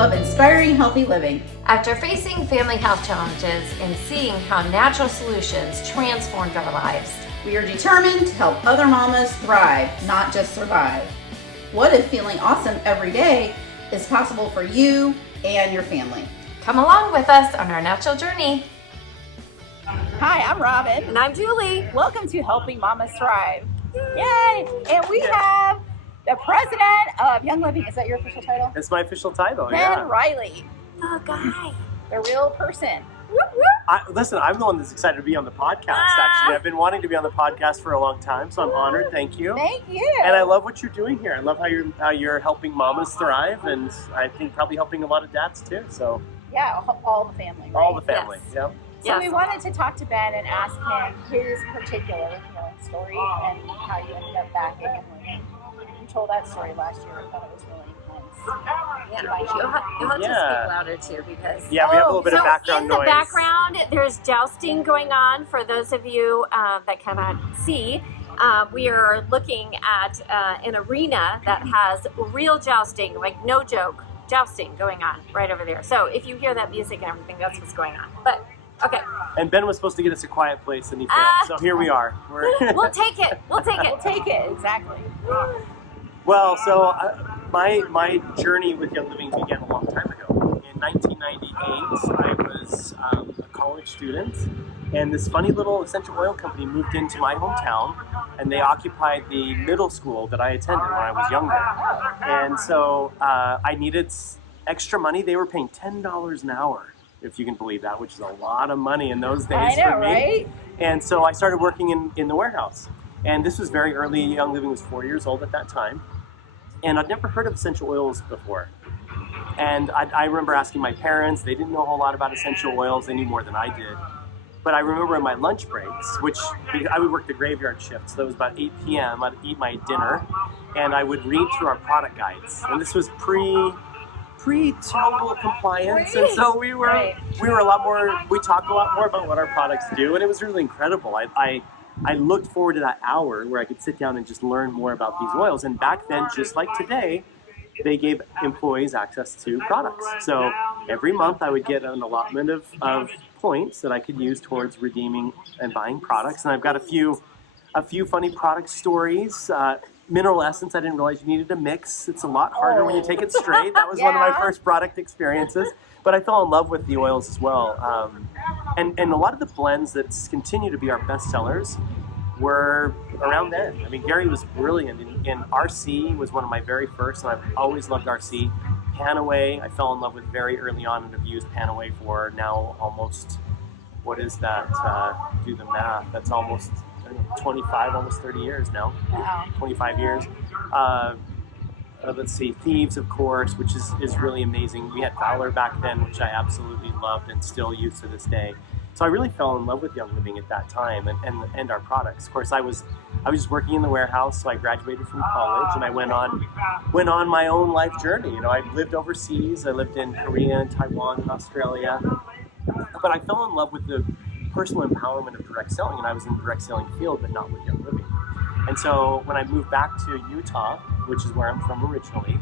of inspiring healthy living. After facing family health challenges and seeing how natural solutions transformed our lives, We are determined to help other mamas thrive, not just survive. What if feeling awesome every day is possible for you and your family? come along with us on our natural journey. Hi, I'm Robin. And I'm Julie. Welcome to Helping Mamas Thrive. Yay! And we have the president of Young Living. Is that your official title? It's my official title, Ben yeah. Riley, Oh, guy. the real person. Listen, I'm the one that's excited to be on the podcast, actually. I've been wanting to be on the podcast for a long time, so I'm honored. Thank you. Thank you. And I love what you're doing here. I love how you're helping mamas thrive, and I think probably helping a lot of dads too. So Yeah, all the family. Right? all the family. Yes. Yeah. So Yes. we wanted to talk to Ben and ask him his particular story and how you ended up back at Young Living. You told that story last year. I thought it was really nice. Yeah, you'll have to Yeah. speak louder too, because Yeah, we have a little bit of background in the noise. background, there's jousting going on. For those of you that cannot see, we are looking at an arena that has real jousting, like no joke, jousting going on right over there. So if you hear that music and everything, that's what's going on. But okay, And Ben was supposed to get us a quiet place, and he failed. So here we are. we'll take it. We'll take We'll it. take it, exactly. Well, so my journey with Young Living began a long time ago. In 1998, I was a college student, and this funny little essential oil company moved into my hometown, and they occupied the middle school that I attended when I was younger. And so I needed extra money. They were paying $10 an hour, if you can believe that, which is a lot of money in those days I know, for me. right? And so I started working in the warehouse. And this was very early. Young Living was 4 years old at that time. And I'd never heard of essential oils before. And I remember asking my parents. They didn't know a whole lot about essential oils. They knew more than I did. But I remember in my lunch breaks, which I would work the graveyard shift, so that was about 8 p.m., I'd eat my dinner, and I would read through our product guides. And this was pre-total compliance, and so we were a lot more, we talked a lot more about what our products do, and it was really incredible. I looked forward to that hour where I could sit down and just learn more about these oils. And back then, just like today, they gave employees access to products. So every month I would get an allotment of points that I could use towards redeeming and buying products. And I've got a few funny product stories. Mineral essence, I didn't realize you needed to mix. It's a lot harder when you take it straight. That was one of my first product experiences. But I fell in love with the oils as well. And a lot of the blends that continue to be our best sellers were around then. I mean, Gary was brilliant. And RC was one of my very first, and I've always loved RC. Panaway, I fell in love with very early on, and have used Panaway for now almost, what is that? Do the math. That's almost 25, almost 30 years now. Wow. 25 years. Let's see, Thieves, of course, which is really amazing. We had Valor back then, which I absolutely loved and still use to this day. So I really fell in love with Young Living at that time and our products. Of course, I was just working in the warehouse, so I graduated from college and I went on my own life journey. You know, I lived overseas. I lived in Korea and Taiwan and Australia. But I fell in love with the personal empowerment of direct selling, and I was in the direct selling field, but not with Young Living. And so when I moved back to Utah, which is where I'm from originally,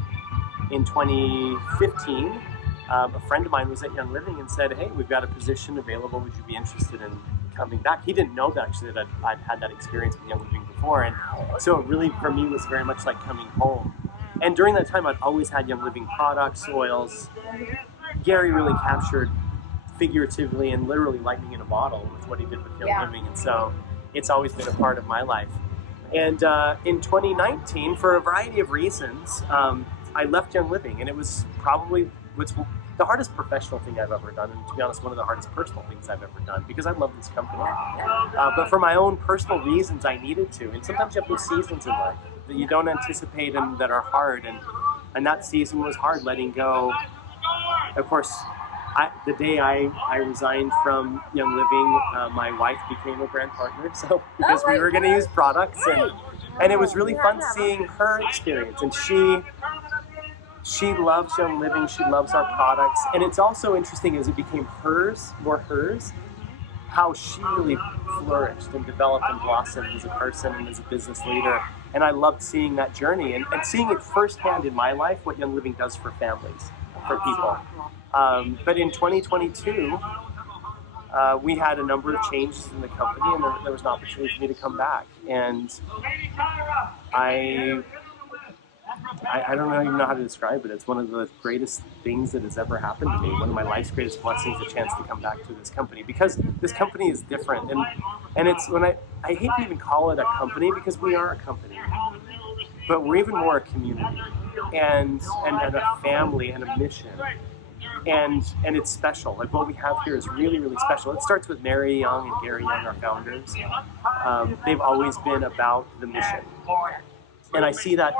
in 2015, a friend of mine was at Young Living and said, "Hey, we've got a position available. Would you be interested in coming back?" He didn't know that actually that I'd had that experience with Young Living before, and so it really for me was very much like coming home. And during that time, I'd always had Young Living products, oils. Gary really captured figuratively and literally lightning in a bottle with what he did with Young Living, and so it's always been a part of my life. And in 2019, for a variety of reasons, I left Young Living, and it was probably the hardest professional thing I've ever done, and to be honest, one of the hardest personal things I've ever done, because I love this company. But for my own personal reasons, I needed to. And sometimes you have those seasons in life that you don't anticipate and that are hard, and that season was hard, letting go. Of course, the day I resigned from Young Living, my wife became a brand partner, so because we were going to use products, and it was really fun seeing her experience. And she loves Young Living, she loves our products, and it's also interesting as it became hers, how she really flourished and developed and blossomed as a person and as a business leader. And I loved seeing that journey and seeing it firsthand in my life, what Young Living does for families. for people. But in 2022, we had a number of changes in the company, and there was an opportunity for me to come back. And I don't even know how to describe it. It's one of the greatest things that has ever happened to me. One of my life's greatest blessings, a chance to come back to this company, because this company is different. And it's when I hate to even call it a company, because we are a company, but we're even more a community and a family and a mission. And it's special. Like, what we have here is really, really special. It starts with Mary Young and Gary Young, our founders. They've always been about the mission. And I see that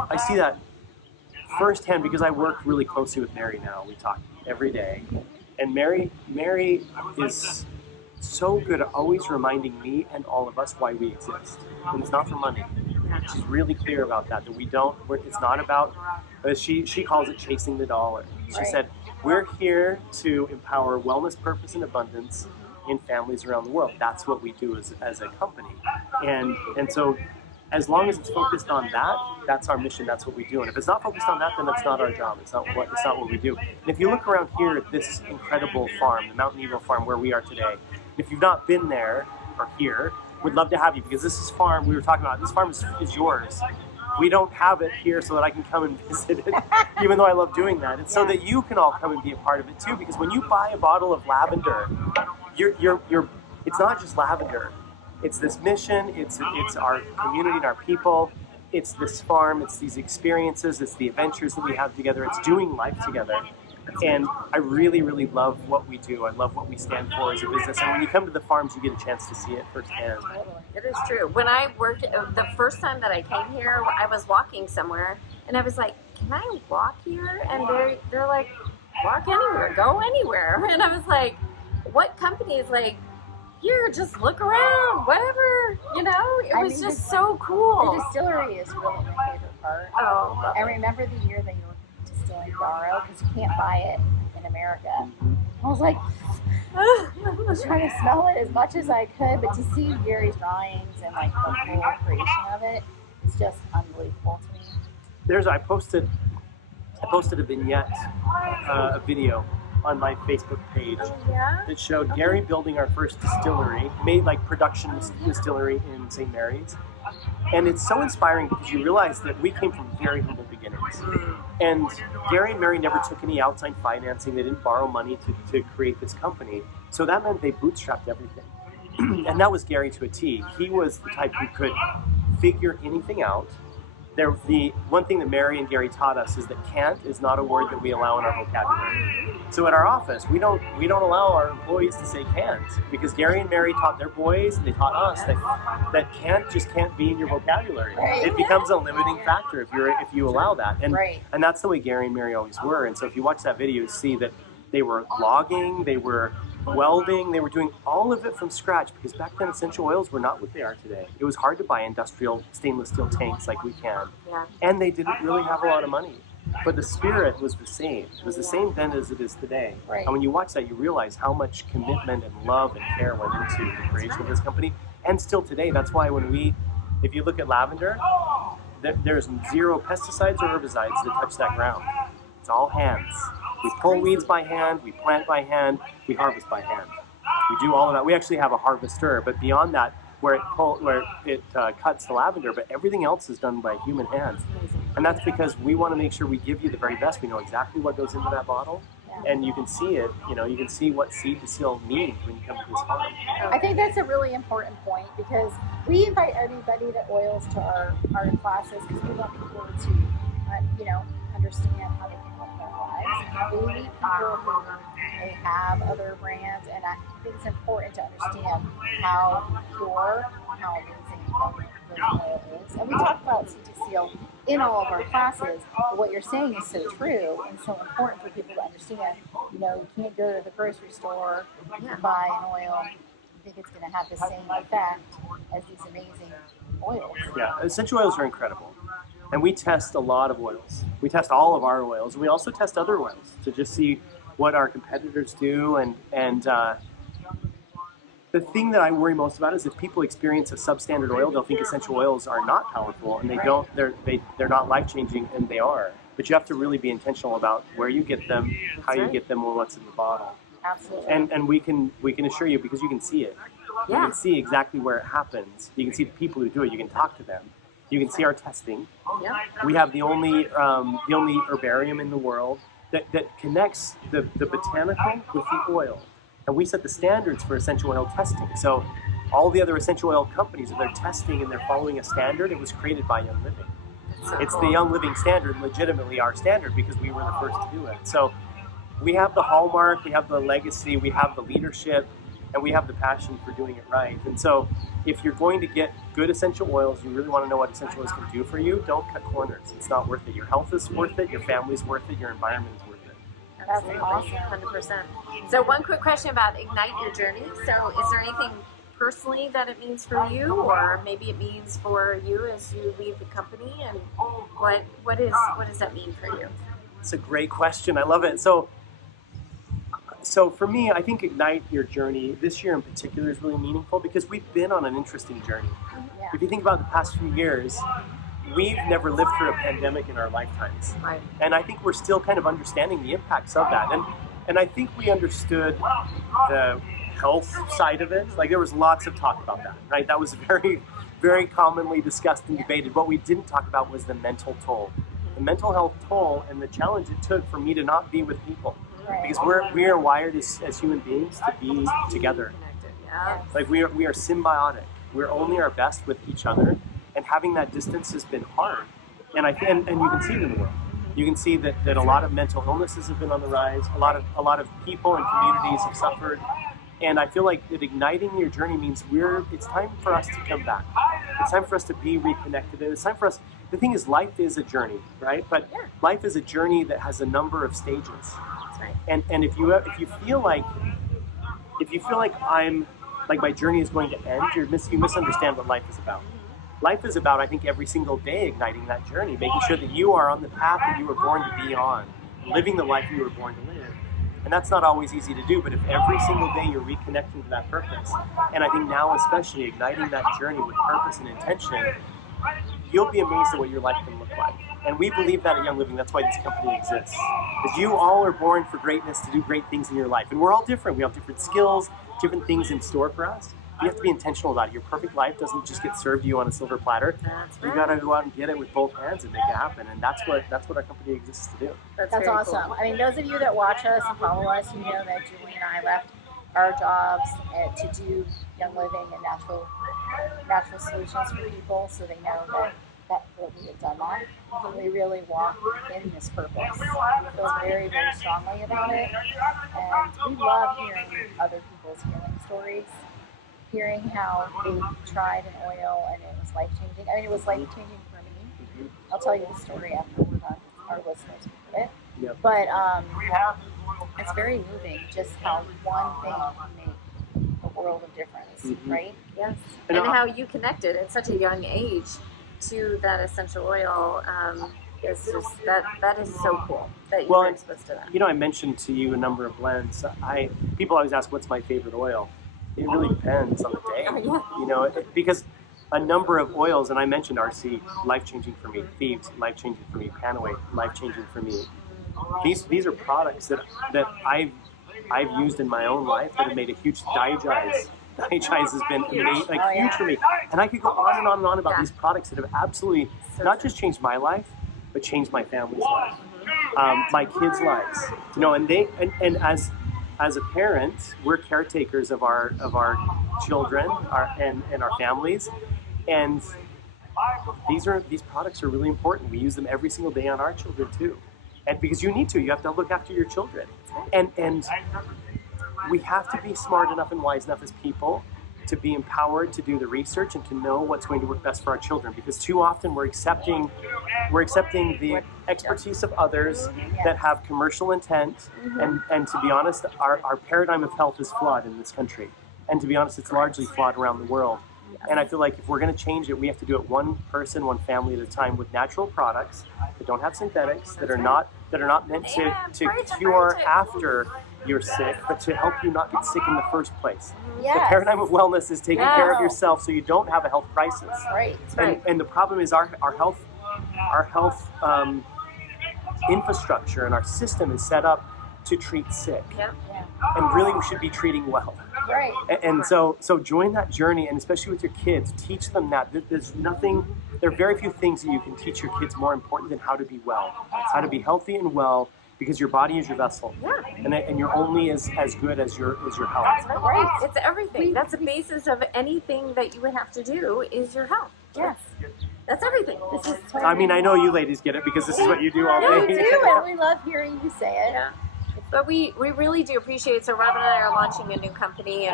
firsthand, because I work really closely with Mary now. We talk every day. And Mary is so good at always reminding me and all of us why we exist. And it's not for money. She's really clear about that it's not about, she calls it chasing the dollar. She said, we're here to empower wellness, purpose, and abundance in families around the world. That's what we do as a company. And so as long as it's focused on that, that's our mission, that's what we do. And if it's not focused on that, then it's not our job. It's not what we do. And if you look around here at this incredible farm, the Mountain Eagle Farm, where we are today, if you've not been there or here, we'd love to have you, because this farm we were talking about, this farm is yours. We don't have it here so that I can come and visit it, even though I love doing that. It's so that you can all come and be a part of it too, because when you buy a bottle of lavender, it's not just lavender. It's this mission, it's our community and our people, it's this farm, it's these experiences, it's the adventures that we have together, it's doing life together. And I really, really love what we do. I love what we stand for as a business. And when you come to the farms, you get a chance to see it firsthand. It is true. When I worked, the first time that I came here, I was walking somewhere, and I was like, can I walk here? And they're like, walk anywhere, go anywhere. And I was like, what company is like, here, just look around, whatever, It was just so cool. The distillery is really my favorite part. Oh, I remember the year that you were distilling Darrow, because you can't buy it in America. I was like, I was trying to smell it as much as I could, but to see Gary's drawings and like the whole creation of it, it's just unbelievable to me. I posted a vignette, a video on my Facebook page that showed Gary building our first distillery, made like production distillery in St. Mary's. And it's so inspiring, because you realize that we came from very humble beginnings. And Gary and Mary never took any outside financing. They didn't borrow money to create this company. So that meant they bootstrapped everything. And that was Gary to a T. He was the type who could figure anything out. The one thing that Mary and Gary taught us is that can't is not a word that we allow in our vocabulary. So at our office, we don't allow our employees to say can't, because Gary and Mary taught their boys, and they taught us that can't just can't be in your vocabulary. Right. It becomes a limiting factor if you allow that. And Right. and that's the way Gary and Mary always were. And so if you watch that video, you see that they were logging, they were welding, they were doing all of it from scratch, because back then essential oils were not what they are today. It was hard to buy industrial stainless steel tanks like we can. Yeah. And they didn't really have a lot of money. But the spirit was the same. It was the same then as it is today. Right. And when you watch that, you realize how much commitment and love and care went into the creation of this company. And still today, that's why if you look at lavender, there's zero pesticides or herbicides that touch that ground. It's all hands. We pull weeds by hand, we plant by hand, we harvest by hand. We do all of that. We actually have a harvester, but beyond that, where it cuts the lavender, but everything else is done by human hands. And that's because we want to make sure we give you the very best. We know exactly what goes into that bottle, and you can see it. You can see what seed to seal means when you come to this farm. I think that's a really important point, because we invite everybody that oils to our classes, because we want people to, understand how they can help their lives. We meet people who may have other brands, and I think it's important to understand how pure, how amazing the oil is. And we talk about seed to seal in all of our classes, but what you're saying is so true and so important for people to understand. You can't go to the grocery store and buy an oil and think it's going to have the same effect as these amazing oils. Yeah, essential oils are incredible. And we test a lot of oils. We test all of our oils. We also test other oils to just see what our competitors do. And the thing that I worry most about is if people experience a substandard oil, they'll think essential oils are not powerful, and they're not life-changing, and they are. but you have to really be intentional about where you get them, how you get them, or what's in the bottle. Absolutely. And we can assure you, because you can see it. You Yeah. can see exactly where it happens. You can see the people who do it. You can talk to them. You can see our testing. Yeah. We have the only herbarium in the world that connects the botanical with the oil. And we set the standards for essential oil testing. So all the other essential oil companies, if they're testing and they're following a standard, it was created by Young Living. It's the Young Living standard, legitimately our standard, because we were the first to do it. So we have the hallmark, we have the legacy, we have the leadership, and we have the passion for doing it right. And so if you're going to get good essential oils, you really want to know what essential oils can do for you, don't cut corners. It's not worth it. Your health is worth it, your family's worth it, your environment is worth it. That's Absolutely. awesome. 100%. So one quick question about Ignite Your Journey. So is there anything personally that it means for you, or maybe it means for you as you leave the company, and what does that mean for you? It's a great question. I love it. So for me, I think Ignite Your Journey this year in particular is really meaningful because we've been on an interesting journey. Yeah. If you think about the past few years, we've never lived through a pandemic in our lifetimes. Right. And I think we're still kind of understanding the impacts of that. And I think we understood the health side of it. Like there was lots of talk about that, right? That was very, very commonly discussed and debated. What we didn't talk about was the mental toll. The mental health toll and the challenge it took for me to not be with people. Right. Because we are wired as human beings to be together. Connected. Yeah. Like we are symbiotic. We're only our best with each other, and having that distance has been hard. And and you can see it in the world. You can see that a lot of mental illnesses have been on the rise. A lot of people and communities have suffered. And I feel like that igniting your journey means it's time for us to come back. It's time for us to be reconnected. And it's time for us. The thing is, life is a journey, right? But life is a journey that has a number of stages. That's right. And if you feel like my journey is going to end, you misunderstand what life is about. Life is about, I think, every single day igniting that journey, making sure that you are on the path that you were born to be on, living the life you were born to live. And that's not always easy to do, but if every single day you're reconnecting to that purpose, and I think now especially igniting that journey with purpose and intention, you'll be amazed at what your life can look like. And we believe that at Young Living. That's why this company exists. Because you all are born for greatness, to do great things in your life. And we're all different. We have different skills, different things in store for us. You have to be intentional about it. Your perfect life doesn't just get served to you on a silver platter. That's You right. got to go out and get it with both hands and make it happen. And that's what our company exists to do. That's very awesome. cool. I mean, those of you that watch us and follow us, you know that Julie and I left our jobs to do Young Living and natural solutions for people, so they know that we have done that. And we really walk in this purpose. We feel very, very strongly about it, and we love hearing other people's healing stories. Hearing how they tried an oil and it was life-changing. I mean, it was life-changing for me. I'll tell you the story after we're done. Our listeners will get it. Yep. But it's very moving just how one thing can make a world of difference, right? Yes. And And how you connected at such a young age to that essential oil is just that is so cool that you were exposed to that. You know, I mentioned to you a number of blends. People always ask, what's my favorite oil? It really depends on the day, you know, because a number of oils, and I mentioned RC, life-changing for me, Thieves, life-changing for me, Panaway, life-changing for me. These are products that I've used in my own life that have made a huge Digize. Digize has been amazing, huge for me. And I could go on and on and on about these products that have absolutely not just changed my life, but changed my family's life, my kids' lives. You know, and as a parent, we're caretakers of our children and our families, and these products are really important. We use them every single day on our children too, and because you have to look after your children, and we have to be smart enough and wise enough as people to be empowered to do the research and to know what's going to work best for our children, because too often we're accepting the expertise of others that have commercial intent, and to be honest, our paradigm of health is flawed in this country, and to be honest, it's largely flawed around the world. And I feel like if we're going to change it, we have to do it one person, one family at a time, with natural products that don't have synthetics, that are not meant to cure after you're sick, but to help you not get sick in the first place. Yes. The paradigm of wellness is taking care of yourself so you don't have a health crisis. Right. And the problem is our health infrastructure and our system is set up to treat sick, Yeah. Yeah. and really we should be treating well. Right. And so join that journey, and especially with your kids, teach them that there are very few things that you can teach your kids more important than how to be well, how to be healthy and well, because your body is your vessel, Yeah. and you're only as good as your health. Right. It's everything. That's the basis of anything that you would have to do is your health. Yes. That's everything. This is I mean, I know you ladies get it because this is what you do all We day. do, and we love hearing you say it. Yeah. But we really do appreciate. So Robin and I are launching a new company in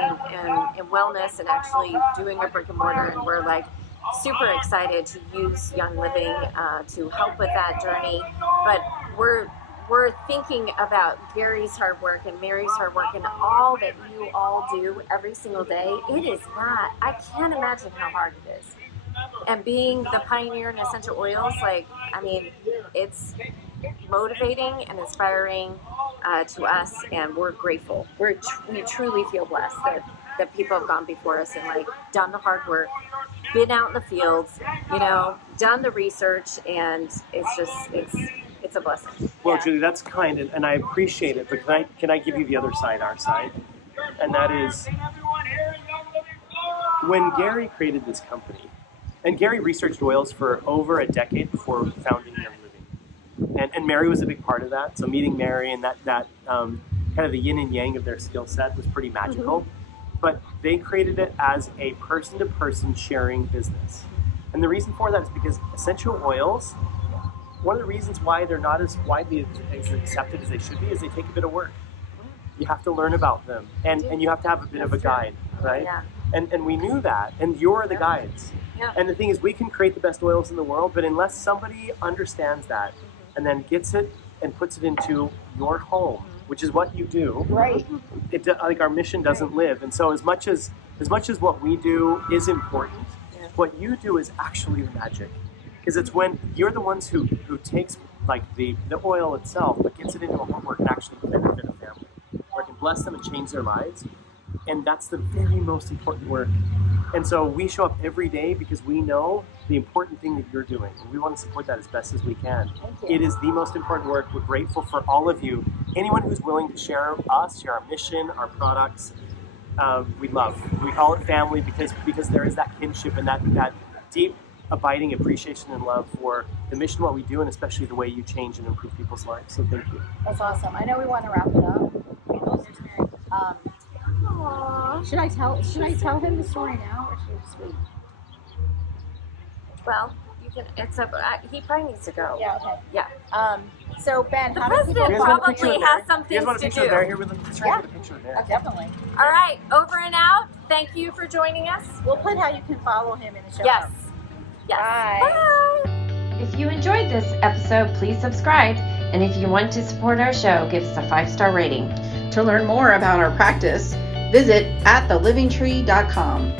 wellness and actually doing a brick and mortar, and we're like super excited to use Young Living to help with that journey. But we're thinking about Gary's hard work and Mary's hard work and all that you all do every single day. It is not, I can't imagine how hard it is. And being the pioneer in essential oils, like, I mean, it's motivating and inspiring to us, and we're grateful. We truly feel blessed that people have gone before us and like done the hard work, been out in the fields, done the research, and it's a blessing. Well, Yeah. Julie, that's kind, and I appreciate it. But can I give you the other side, our side, and that is when Gary created this company, and Gary researched oils for over a decade before founding Young Living, and Mary was a big part of that. So meeting Mary and that kind of the yin and yang of their skill set was pretty magical. But they created it as a person-to-person sharing business, and the reason for that is because essential oils. One of the reasons why they're not as widely accepted as they should be is they take a bit of work. You have to learn about them, and you have to have a bit of a guide, right? Yeah. And we knew that, and you're the guides. Yeah. And the thing is, we can create the best oils in the world, but unless somebody understands that and then gets it and puts it into your home, which is what you do, Right. like our mission doesn't live. And so as much as what we do is important, Yeah. what you do is actually the magic. Because it's when you're the ones who takes like the oil itself, but gets it into a home where it can actually benefit a family, where it can bless them and change their lives. And that's the very most important work. And so we show up every day because we know the important thing that you're doing, and we want to support that as best as we can. Thank you. It is the most important work. We're grateful for all of you. Anyone who's willing to share our mission, our products, we love. We call it family because there is that kinship and that deep, abiding appreciation and love for the mission, what we do, and especially the way you change and improve people's lives. So thank you. That's awesome. I know we want to wrap it up. Should I tell him the story now, or should I just wait? Well, you can. He probably needs to go. Yeah. Okay. Yeah. So Ben, The how do people president You guys want a probably picture of has Mary? some You things guys want a to picture do. of Mary here with them? Let's try Yeah. to get a picture of Mary. Definitely. All right, over and out. Thank you for joining us. We'll put how you can follow him in the show Yes. notes. Yes. Bye. Bye. If you enjoyed this episode, please subscribe. And if you want to support our show, give us a 5-star rating. To learn more about our practice, visit athelivingtree.com.